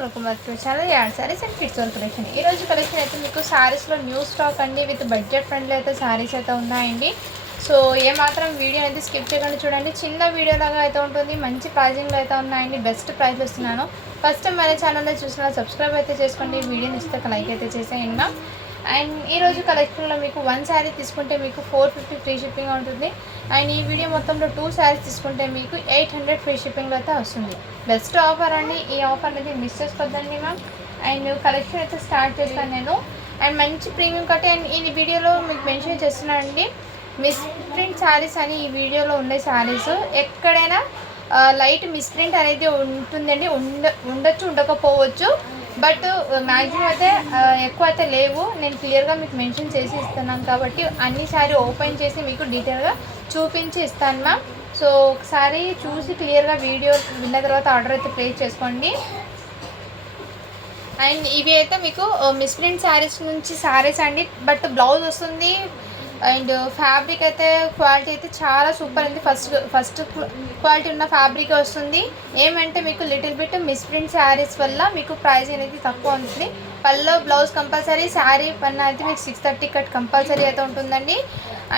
Welcome back to channel add sarees and kids wear collection. ఈరోజు collection అయితే మీకు సారీస్లో న్యూ స్టాక్ అండి, విత్ బడ్జెట్ ఫ్రెండ్లీ అయితే సారీస్ అయితే ఉన్నాయండి. సో ఏమాత్రం వీడియో అయితే స్కిప్ చేయకుండా చూడండి. చిన్న వీడియో లాగా అయితే ఉంటుంది, మంచి ప్రైజింగ్లో అయితే ఉన్నాయండి. బెస్ట్ ప్రైస్లో ఇస్తున్నాను. ఫస్ట్ టైం మన ఛానల్లో చూసిన సబ్స్క్రైబ్ అయితే చేసుకోండి, వీడియోని ఇస్తే లైక్ అయితే చేసేయండి. అండ్ ఈరోజు కలెక్షన్లో మీకు 1 శారీ తీసుకుంటే మీకు 450 ఫ్రీ షిప్పింగ్ ఉంటుంది. అండ్ ఈ వీడియో మొత్తంలో 2 శారీస్ తీసుకుంటే మీకు 800 ఫ్రీ షిప్పింగ్లో అయితే వస్తుంది. బెస్ట్ ఆఫర్ అండి, ఈ ఆఫర్ అనేది మిస్ చేసుకోవద్దండి మ్యామ్. అండ్ కలెక్షన్ అయితే స్టార్ట్ చేస్తాను నేను. అండ్ మంచి ప్రీమియం కట్. అండ్ ఈ వీడియోలో మీకు మెన్షన్ చేస్తున్నానండి, మిస్ ప్రింట్ శారీస్ అని ఈ వీడియోలో ఉండే శారీస్ ఎక్కడైనా లైట్ మిస్ ప్రింట్ అనేది ఉంటుందండి. ఉండొచ్చు, ఉండకపోవచ్చు, బట్ మ్యాక్సిమం అయితే ఎక్కువ అయితే లేవు. నేను క్లియర్గా మీకు మెన్షన్ చేసి ఇస్తున్నాను కాబట్టి అన్ని సారీ ఓపెన్ చేసి మీకు డీటెయిల్గా చూపించి ఇస్తాను మ్యామ్. సో ఒకసారి చూసి క్లియర్గా వీడియో విన్న తర్వాత ఆర్డర్ అయితే ప్లేస్ చేసుకోండి. అండ్ ఇవి అయితే మీకు మిస్ ప్రింట్ శారీస్ నుంచి శారీస్ అండి, బట్ బ్లౌజ్ వస్తుంది. అండ్ ఫ్యాబ్రిక్ అయితే క్వాలిటీ అయితే చాలా సూపర్ ఉంది. ఫస్ట్ క్వాలిటీ ఉన్న ఫ్యాబ్రిక్ వస్తుంది. ఏమంటే మీకు little bit miss print saris వల్ల మీకు ప్రైస్ అనేది తక్కువ ఉంటుంది. పల్లో బ్లౌజ్ కంపల్సరీ, శారీ పన్న అయితే మీకు 630 కట్ కంపల్సరీ అయితే ఉంటుందండి.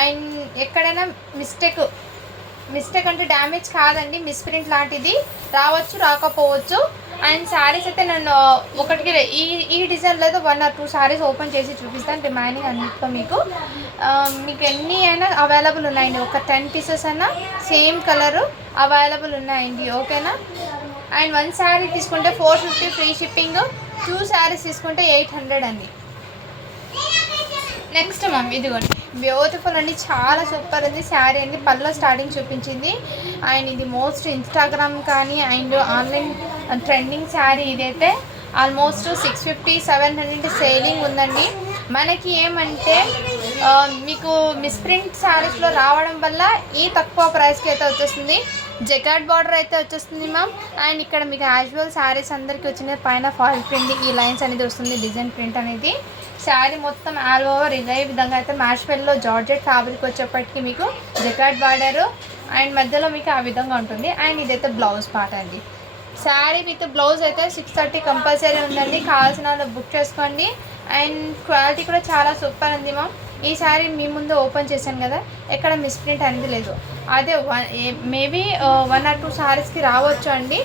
అండ్ ఎక్కడైనా మిస్టేక్ అంటే డ్యామేజ్ కాదండి, మిస్ ప్రింట్ లాంటిది రావచ్చు, రాకపోవచ్చు. అండ్ శారీస్ అయితే నేను ఒకటికి ఈ డిజైన్లో అయితే 1 or 2 శారీస్ ఓపెన్ చేసి చూపిస్తాను. రిమైనింగ్ అన్నిటితో మీకు ఎన్ని అయినా అవైలబుల్ ఉన్నాయండి. ఒక 10 పీసెస్ అయినా సేమ్ కలరు అవైలబుల్ ఉన్నాయండి, ఓకేనా. అండ్ 1 శారీ తీసుకుంటే 450 ఫ్రీ షిప్పింగ్, 2 శారీస్ తీసుకుంటే 800 అండి. నెక్స్ట్ మ్యామ్ ఇదిగోండి, బ్యూటిఫుల్ అండి, చాలా సూపర్ ఉంది శారీ అండి. పళ్ళలో స్టార్టింగ్ చూపించింది. అండ్ ఇది మోస్ట్ ఇన్స్టాగ్రామ్ కానీ అండ్ ఆన్లైన్ ట్రెండింగ్ శారీ. ఇదైతే ఆల్మోస్ట్ 650-700 సేలింగ్ ఉందండి. మనకి ఏమంటే మీకు మిస్ప్రింట్ శారీస్లో రావడం వల్ల ఈ తక్కువ ప్రైస్కి అయితే వచ్చేస్తుంది. జకార్డ్ బార్డర్ అయితే వచ్చేస్తుంది మ్యామ్. అండ్ ఇక్కడ మీకు యాజువల్ శారీస్ అందరికీ వచ్చిన పైన ఫాయిల్ ప్రింట్, ఈ లైన్స్ అనేది వస్తుంది, డిజైన్ ప్రింట్ అనేది. శారీ మొత్తం ఆల్ ఓవర్ ఇదే విధంగా అయితే మ్యాష్మెల్లో జార్జెట్ ఫ్యాబ్రిక్ వచ్చేప్పటికి మీకు జకార్డ్ బార్డరు అండ్ మధ్యలో మీకు ఆ విధంగా ఉంటుంది. అండ్ ఇదైతే బ్లౌజ్ పార్ట్ అండి. శారీ విత్ బ్లౌజ్ అయితే 630 కంపల్సరీ ఉందండి. కావాల్సిన వాళ్ళు బుక్ చేసుకోండి. అండ్ క్వాలిటీ కూడా చాలా సూపర్ ఉంది మ్యామ్. ఈ శారీ మీ ముందు ఓపెన్ చేశాను కదా, ఎక్కడ మిస్ప్రింట్ అనేది లేదు. అదే మేబీ 1 or 2 శారీస్కి రావచ్చు అండి.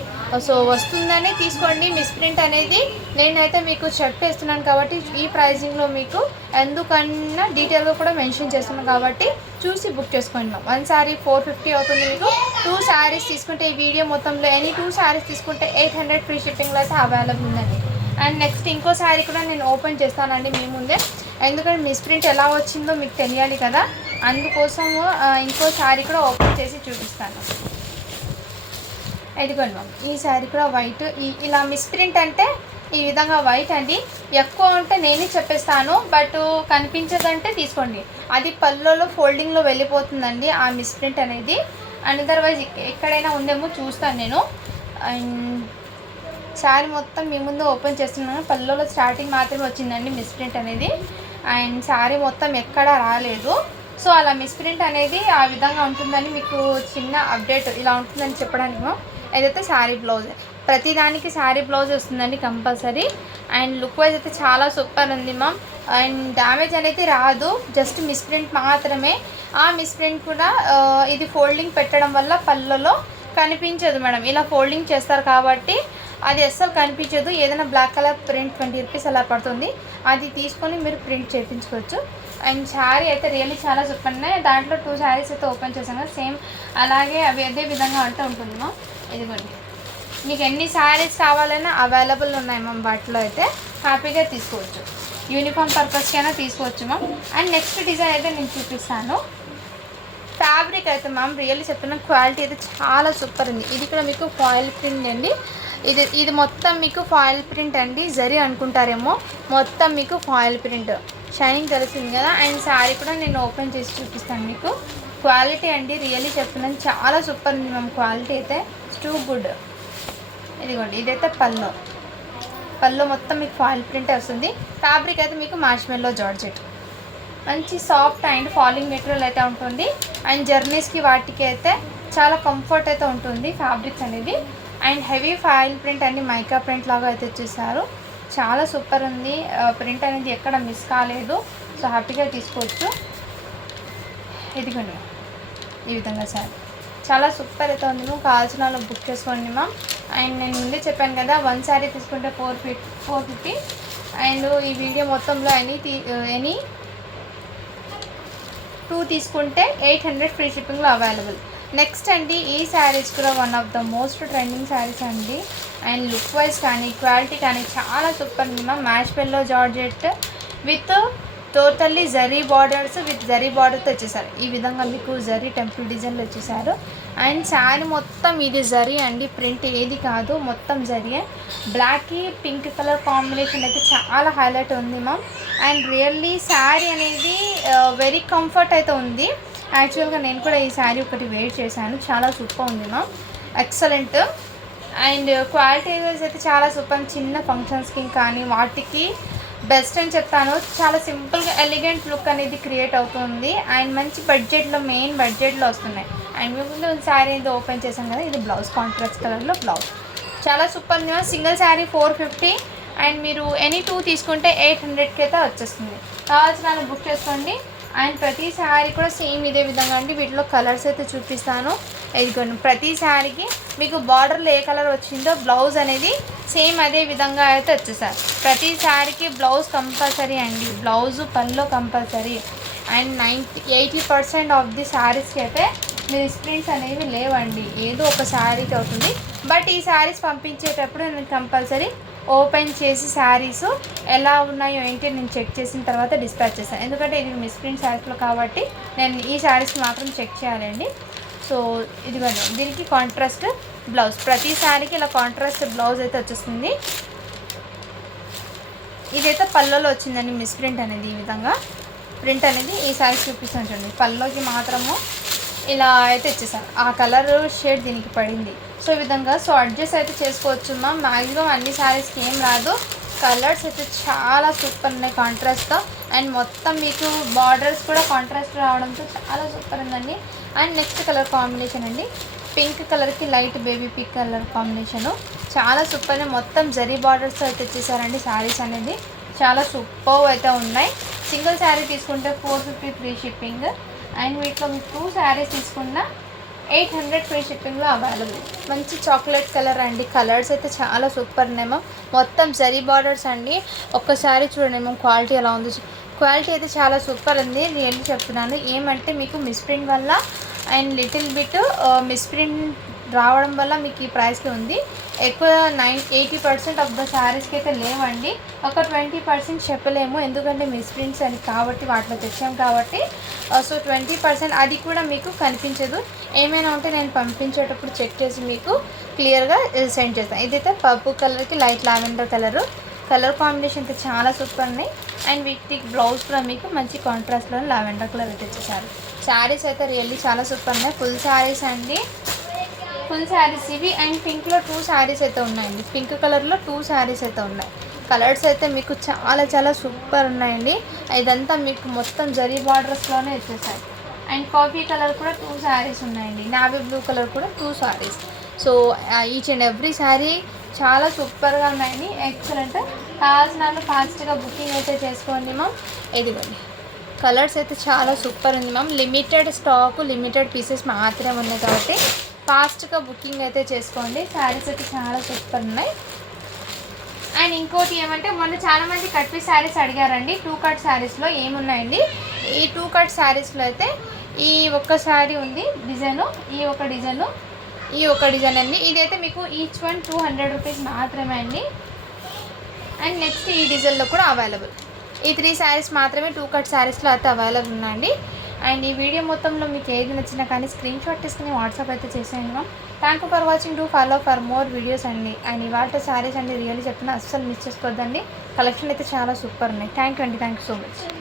సో వస్తుందని తీసుకోండి. మిస్ప్రింట్ అనేది నేనైతే మీకు చెప్పేస్తున్నాను కాబట్టి ఈ ప్రైజింగ్లో మీకు ఎందుకన్నా డీటెయిల్గా కూడా మెన్షన్ చేస్తున్నాను కాబట్టి చూసి బుక్ చేసుకోండి మ్యామ్. 1 శారీ 450 అవుతుంది మీకు. 2 శారీస్ తీసుకుంటే ఈ వీడియో మొత్తంలో ఎనీ 2 శారీస్ తీసుకుంటే 800 ఫ్రీ షిప్పింగ్లో అయితే అవైలబుల్ ఉందండి. అండ్ నెక్స్ట్ ఇంకో శారీ కూడా నేను ఓపెన్ చేస్తానండి మీ ముందే, ఎందుకంటే మిస్ప్రింట్ ఎలా వచ్చిందో మీకు తెలియాలి కదా, అందుకోసము ఇంకో శారీ కూడా ఓపెన్ చేసి చూపిస్తాను. ఇదిగోండి మ్యామ్, ఈ శారీ కూడా వైట్. ఇలా మిస్ప్రింట్ అంటే ఈ విధంగా వైట్ అండి. ఎక్కువ ఉంటే నేనే చెప్పేస్తాను, బట్ కనిపించదంటే తీసుకోండి. అది పళ్ళలో ఫోల్డింగ్లో వెళ్ళిపోతుందండి ఆ మిస్ప్రింట్ అనేది. అండ్ అదర్వైజ్ ఎక్కడైనా ఉందేమో చూస్తాను నేను. అండ్ శారీ మొత్తం మీ ముందు ఓపెన్ చేస్తున్నాను. పళ్ళలో స్టార్టింగ్ మాత్రమే వచ్చిందండి మిస్ప్రింట్ అనేది. అండ్ శారీ మొత్తం ఎక్కడా రాలేదు. సో అలా మిస్ప్రింట్ అనేది ఆ విధంగా ఉంటుందని మీకు చిన్న అప్డేట్ ఇలా ఉంటుందని చెప్పడానికి. ఏదైతే శారీ బ్లౌజ్, ప్రతిదానికి శారీ బ్లౌజ్ వస్తుందండి కంపల్సరీ. అండ్ లుక్ వైజ్ అయితే చాలా సూపర్ ఉంది మ్యామ్. అండ్ డ్యామేజ్ అనేది రాదు, జస్ట్ మిస్ప్రింట్ మాత్రమే. ఆ మిస్ప్రింట్ కూడా ఇది ఫోల్డింగ్ పెట్టడం వల్ల పళ్ళలో కనిపించదు మేడం. ఇలా ఫోల్డింగ్ చేస్తారు కాబట్టి అది అస్సలు కనిపించదు. ఏదైనా బ్లాక్ కలర్ ప్రింట్ 20 రూపీస్ అలా పడుతుంది, అది తీసుకొని మీరు ప్రింట్ చేయించుకోవచ్చు. అండ్ శారీ అయితే రియల్లీ చాలా సూపర్ ఉన్నాయి. దాంట్లో 2 శారీస్ అయితే ఓపెన్ చేశాను కదా, సేమ్ అలాగే అదే విధంగా అంటే ఉంటుంది మ్యామ్. ఇదిగోండి, మీకు ఎన్ని శారీస్ కావాలన్నా అవైలబుల్ ఉన్నాయి మ్యామ్. వాటిలో అయితే హ్యాపీగా తీసుకోవచ్చు, యూనిఫామ్ పర్పస్కి అయినా తీసుకోవచ్చు మ్యామ్. అండ్ నెక్స్ట్ డిజైన్ అయితే నేను చూపిస్తాను. ఫ్యాబ్రిక్ అయితే మ్యామ్ రియల్లీ చెప్తున్నా, క్వాలిటీ అయితే చాలా సూపర్ ఉంది. ఇది కూడా మీకు ఫాయిల్ ప్రింట్ అండి. ఇది మొత్తం మీకు ఫాయిల్ ప్రింట్ అండి. జరీ అనుకుంటారేమో, మొత్తం మీకు ఫాయిల్ ప్రింట్ షైనింగ్ తెలిసింది కదా. అండ్ శారీ కూడా నేను ఓపెన్ చేసి చూపిస్తాను మీకు. క్వాలిటీ అండి రియల్లీ చెప్తున్నాను, చాలా సూపర్ ఉంది మ్యామ్. క్వాలిటీ అయితే టూ గుడ్. ఇదిగోండి, ఇదైతే పళ్ళు మొత్తం మీకు ఫాయిల్ ప్రింటే వస్తుంది. ఫ్యాబ్రిక్ అయితే మీకు మ్యాష్మెల్లో జార్జెట్, మంచి సాఫ్ట్ అండ్ ఫాలింగ్ మెటీరియల్ అయితే ఉంటుంది. అండ్ జర్నీస్కి వాటికి అయితే చాలా కంఫర్ట్ అయితే ఉంటుంది ఫ్యాబ్రిక్స్ అనేది. అండ్ హెవీ ఫాయిల్ ప్రింట్ అండి, మైకా ప్రింట్ లాగా అయితే వచ్చేసారు. చాలా సూపర్ ఉంది. ప్రింట్ అనేది ఎక్కడ మిస్ కాలేదు. సో హ్యాపీగా తీసుకోవచ్చు. ఇదిగోండి ఈ విధంగా సార్ చాలా సూపర్ అయితే ఉంది. నువ్వు కావాల్సిన వాళ్ళు బుక్ చేసుకోండి మ్యామ్. అండ్ నేను ముందే చెప్పాను కదా, 1 శారీ తీసుకుంటే 450. అండ్ ఈ వీడియో మొత్తంలో ఎనీ 2 తీసుకుంటే 800 ఫ్రీ షిప్పింగ్లో అవైలబుల్. నెక్స్ట్ అండి, ఈ శారీస్ కూడా one of the most trending saris అండి. అండ్ లుక్ వైజ్ కానీ క్వాలిటీ కానీ చాలా సూపర్ ఉంది మ్యామ్. మ్యాష్ పెల్లో georgette with totally zari borders, with zari బార్డర్తో వచ్చేసారు. ఈ విధంగా మీకు జరీ టెంపుల్ డిజైన్లు వచ్చేసారు. అండ్ శారీ మొత్తం ఇది జరీ అండి, ప్రింట్ ఏది కాదు, మొత్తం జరీయే. బ్లాక్కి పింక్ కలర్ కాంబినేషన్ అయితే చాలా హైలైట్ ఉంది మ్యామ్. అండ్ రియల్లీ శారీ అనేది వెరీ కంఫర్ట్ అయితే ఉంది. యాక్చువల్గా నేను కూడా ఈ శారీ ఒకటి వేర్ చేశాను, చాలా సూపర్ ఉంది ma'am, excellent. And quality wise అయితే చాలా సూపర్. చిన్న ఫంక్షన్స్కి కానీ వాటికి బెస్ట్ అని చెప్తాను. చాలా సింపుల్గా ఎలిగెంట్ లుక్ అనేది క్రియేట్ అవుతుంది. అండ్ మంచి బడ్జెట్లో, మెయిన్ బడ్జెట్లో వస్తున్నాయి. అండ్ మీ ముందు శారీ ఇది ఓపెన్ చేశాం కదా, ఇది బ్లౌజ్, కాంట్రాస్ట్ కలర్లో బ్లౌజ్. చాలా super new. Single sari 450. And మీరు ఎనీ 2 తీసుకుంటే 800కి అయితే వచ్చేస్తుంది. కావాల్సిన బుక్ చేసుకోండి. అండ్ ప్రతి శారీ కూడా సేమ్ ఇదే విధంగా అండి. వీటిలో కలర్స్ అయితే చూపిస్తాను. ఇదిగోండి, ప్రతి శారీకి మీకు బార్డర్లో ఏ కలర్ వచ్చిందో బ్లౌజ్ అనేది సేమ్ అదే విధంగా అయితే వచ్చేసారు. ప్రతి శారీకి బ్లౌజ్ కంపల్సరీ అండి, బ్లౌజు పనిలో కంపల్సరీ. అండ్ 80% ఆఫ్ ది శారీస్కి అయితే మీరు స్క్రీన్స్ అనేవి లేవండి, ఏదో ఒక శారీకి అవుతుంది. బట్ ఈ శారీస్ పంపించేటప్పుడు నేను కంపల్సరీ ఓపెన్ చేసి శారీస్ ఎలా ఉన్నాయో ఏంటి నేను చెక్ చేసిన తర్వాత డిస్పాచ్ చేస్తాను. ఎందుకంటే ఇది మిస్ప్రింట్ శారీస్లో కాబట్టి నేను ఈ శారీస్ మాత్రం చెక్ చేయాలండి. సో ఇదిగోండి, దీనికి కాంట్రాస్ట్ బ్లౌజ్, ప్రతి శారీకి ఇలా కాంట్రాస్ట్ బ్లౌజ్ అయితే వచ్చేస్తుంది. ఇదైతే పళ్ళలో వచ్చిందండి మిస్ప్రింట్ అనేది. ఈ విధంగా ప్రింట్ అనేది ఈ శారీస్ చూపిస్తుంటుంది. పళ్ళలోకి మాత్రము ఇలా అయితే ఇచ్చేసాను, ఆ కలర్ షేడ్ దీనికి పడింది. సో ఈ విధంగా అడ్జస్ట్ అయితే చేసుకోవచ్చు మ్యామ్. మ్యాక్సిమం అన్ని శారీస్కి ఏం రాదు. కలర్స్ అయితే చాలా సూపర్ ఉన్నాయి కాంట్రాస్ట్తో. అండ్ మొత్తం మీకు బార్డర్స్ కూడా కాంట్రాస్ట్ రావడంతో చాలా సూపర్ ఉందండి. అండ్ నెక్స్ట్ కలర్ కాంబినేషన్ అండి, పింక్ కలర్కి light baby pink colour combination, చాలా సూపర్. మొత్తం జరీ బార్డర్స్ అయితే ఇచ్చేసారండి. శారీస్ అనేది చాలా సూపర్ అయితే ఉన్నాయి. సింగిల్ శారీ తీసుకుంటే 450 ఫ్రీ షిప్పింగ్. అండ్ వీటిలో మీకు 2 శారీస్ తీసుకున్న 800 ఫ్రీ షిప్పింగ్లో అవైలబుల్. మంచి చాక్లెట్ కలర్ అండి. కలర్స్ అయితే చాలా సూపర్ ఉన్నాయేమో. మొత్తం జరీ బార్డర్స్ అండి. ఒక్కసారి చూడండి క్వాలిటీ ఎలా ఉంది. క్వాలిటీ అయితే చాలా సూపర్ ఉంది, రియల్లీ చెప్తున్నాను. ఏమంటే మీకు మిస్ప్రింట్ వల్ల అండ్ లిటిల్ బిట్ మిస్ప్రింట్ రావడం వల్ల మీకు ఈ ప్రైస్కి ఉంది. ఎక్కువ 80% ఆఫ్ ద శారీస్కి అయితే లేవండి. ఒక 20% చెప్పలేము, ఎందుకంటే మిస్ప్రింట్స్ అని కాబట్టి వాటిలో తెచ్చాం కాబట్టి. సో 20% అది కూడా మీకు కనిపించదు. ఏమైనా ఉంటే నేను పంపించేటప్పుడు చెక్ చేసి మీకు క్లియర్గా సెండ్ చేస్తాను. ఇదైతే పర్పుల్ కలర్కి లైట్ లావెండర్ కలర్ కాంబినేషన్ అయితే చాలా సూపర్ ఉన్నాయి. అండ్ వీటికి బ్లౌజ్ కూడా మీకు మంచి కాంట్రాస్ట్లో లావెండర్ కలర్ అయితే ఇచ్చేసారు. శారీస్ అయితే రియల్లీ చాలా సూపర్ ఉన్నాయి. ఫుల్ శారీస్ అండి, ఫుల్ శారీస్ ఇవి. అండ్ పింక్లో 2 శారీస్ అయితే ఉన్నాయండి. పింక్ కలర్లో 2 శారీస్ అయితే ఉన్నాయి. కలర్స్ అయితే మీకు చాలా చాలా సూపర్ ఉన్నాయండి. ఇదంతా మీకు మొత్తం జరీ బార్డర్స్లోనే వచ్చేసాయి. అండ్ కాఫీ కలర్ కూడా 2 శారీస్ ఉన్నాయండి. నావీ బ్లూ కలర్ కూడా 2 saris. So each and every sari చాలా సూపర్గా ఉన్నాయండి, ఎక్సలెంట్. కావాల్సిన వాళ్ళు ఫాస్ట్గా బుకింగ్ అయితే చేసుకోండి మ్యామ్. ఇదిగోండి, కలర్స్ అయితే చాలా సూపర్ ఉంది ma'am. Limited stock, limited pieces మాత్రమే ఉన్నాయి కాబట్టి ఫాస్ట్గా బుకింగ్ అయితే చేసుకోండి. శారీస్ అయితే చాలా సూపర్ ఉన్నాయి. అండ్ ఇంకోటి ఏమంటే, మొన్న చాలామంది కట్ పీస్ శారీస్ అడిగారండి. 2 కట్ శారీస్లో ఏమున్నాయండి, ఈ 2 కట్ శారీస్లో అయితే ఈ ఒక్క శారీ ఉంది డిజైను, ఈ ఒక డిజైన్ అండి. ఇదైతే మీకు ఈచ్ వన్ 200 రూపీస్ మాత్రమే అండి. అండ్ నెక్స్ట్ ఈ డిజైన్లో కూడా అవైలబుల్. ఈ 3 శారీస్ మాత్రమే 2 కట్ శారీస్లో అయితే అవైలబుల్ ఉన్నాయండి. అండ్ ఈ వీడియో మొత్తంలో మీకు ఏది నచ్చినా కానీ స్క్రీన్ షాట్ తీసుకుని వాట్సాప్ అయితే చేసేయండి ma'am. Thank you for watching. Do follow for more videos అండి. అండ్ ఇవాళ శారీస్ అండి రియల్లీ చెప్తున్నా, అస్సలు మిస్ చేసుకోవద్దండి. కలెక్షన్ అయితే చాలా సూపర్ ఉన్నాయి. Thank you so much.